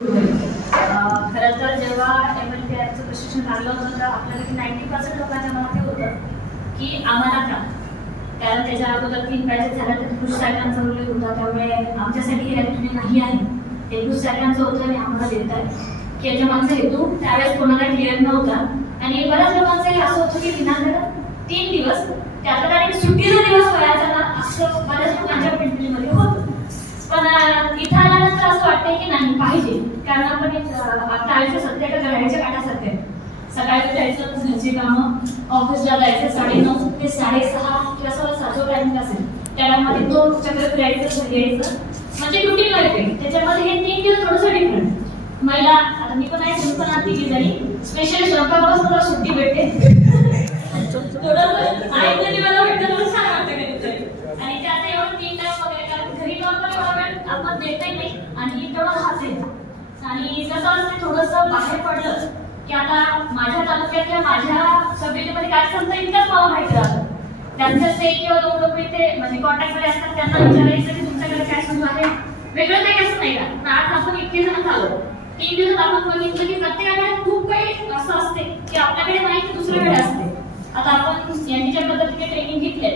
खरं तर जेव्हा MLTRचं प्रशिक्षण लागलं होतं तर आपल्याला 90% लोकांच्या मनात हे होतं की आम्हाला का, कारण त्याच्या अगोदर 3 बॅचेस झाल्या तर कृषी साहेबांचा उल्लेख होता, त्यामुळे आमच्यासाठी हे ॲक्च्युली नाही आहे, ते कृषी साहेबांचं होतं आणि आम्हाला देत आहे की याच्या मागचा हेतू त्यावेळेस कोणाला क्लिअर नव्हता. आणि बऱ्याच लोकांचं असं होतं की विनाकारण 3 दिवस त्यातला आणि सुट्टीचा दिवस व्हायचा ना, असं बऱ्याच लोकांच्या मेंटलीमध्ये होतं. पण इथं आल्यानंतर असं वाटतंय की नाही पाहिजे, कारण आपण आपलं आयुष्य सध्या घड्याळ्याच्या काठासारखं आहे. सकाळी जायचं, घरची कामं, ऑफिसला जायचं 9:30 ते 6:30 किंवा 7:30 टायमिंग असेल, त्यामध्ये 2 चक्र फिरायचं, घरी यायचं, म्हणजे रुटीन लाईफ आहे. त्याच्यामध्ये हे 3 दिवस थोडंसं डिफरंट. महिला आता मी पण आहे, तुम्ही पण आहात तिघी जणी, स्पेशली स्वयंपाकापासून मला सुट्टी भेटते थोडंसं आईमध्ये मला भेटतं, मला छान वाटतं कधीतरी. आणि त्यात एवढं 3 तास वगैरे, कारण घरी नॉर्मल एवढा वेळ आपण देतही नाही आणि तेवढं राहते. आणि कसं असतं थोडंसं बाहेर पडलं की आता माझ्या तालुक्यातल्या माझ्या सभेमध्ये काय चालतं इतकंच मला माहिती राहतं. त्यांचं ते किंवा 2 लोक इथे म्हणजे कॉन्टॅक्टमध्ये असतात, त्यांना विचारायचं की तुमच्याकडे काय सुरू आहे, वेगळं काही असं नाही का. आज आपण इतके जण झालो, 3 दिवसात आपण बघितलं की प्रत्येकाकडे खूप काही असं असते की आपल्याकडे नाही की दुसरीकडे असते. आता आपण यांच्या पद्धतीने ट्रेनिंग घेतले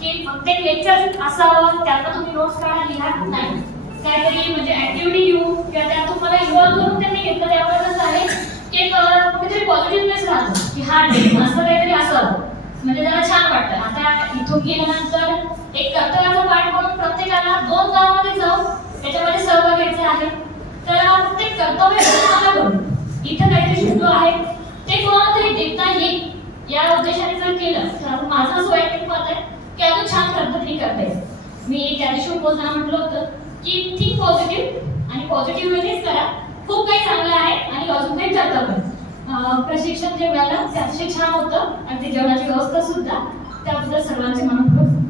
की प्रत्येक लेक्चर असावं, त्यातनं तुम्ही नोट्स काढा, लिहा नाही, काहीतरी म्हणजे ऍक्टिव्हिटी घेऊ किंवा त्यात तुम्हाला इन्व्हॉल्व करून त्यांनी घेतलं. त्यामुळे कसं आहे की एक कुठेतरी पॉझिटिव्हनेस राहतो की हा ट्रेनिंग असं काहीतरी असावं, म्हणजे जरा छान वाटतं. आता इथून गेल्यानंतर एक कर्तव्याचा पाठ म्हणून प्रत्येकाला 2 गावामध्ये जाऊन त्याच्यामध्ये सहभाग घ्यायचा आहे. तर प्रत्येक कर्तव्य करून इथं काहीतरी शिकलो आहे ते कोणाला तरी देता येईल या उद्देशाने जर केलं तर माझं असं वैयक्तिक मत आहे की अजून छान पद्धतीने करता येईल. मी त्या दिवशी बोलताना म्हटलं होतं की थिंक पॉझिटिव्ह आणि पॉझिटिव्ह वेनेच करा, खूप काही चांगलं आहे आणि अजून काही करता पण. प्रशिक्षण जे मिळालं ते अतिशय छान होतं आणि ते जेवणाची व्यवस्था सुद्धा, त्याबद्दल सर्वांचे मनपूर्वक